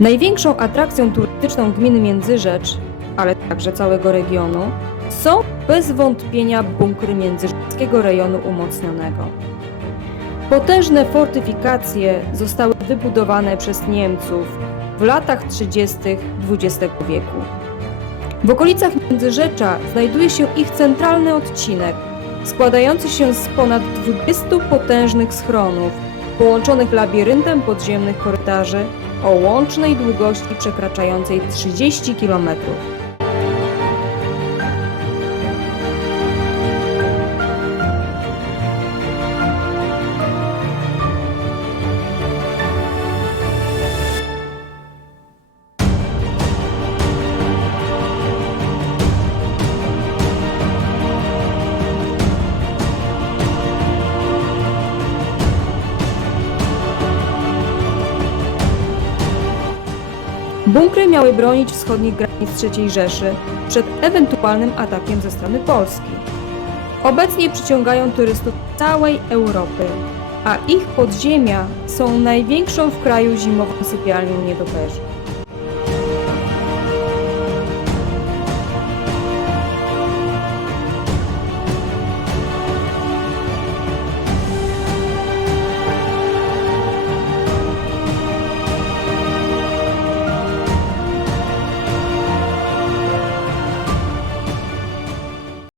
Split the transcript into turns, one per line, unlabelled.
Największą atrakcją turystyczną gminy Międzyrzecz, ale także całego regionu, są bez wątpienia bunkry międzyrzeckiego rejonu umocnionego. Potężne fortyfikacje zostały wybudowane przez Niemców w latach 30. XX wieku. W okolicach Międzyrzecza znajduje się ich centralny odcinek, składający się z ponad 20 potężnych schronów, połączonych labiryntem podziemnych korytarzy o łącznej długości przekraczającej 30 km. Bunkry miały bronić wschodnich granic III Rzeszy przed ewentualnym atakiem ze strony Polski. Obecnie przyciągają turystów całej Europy, a ich podziemia są największą w kraju zimową sypialnią nietoperzy.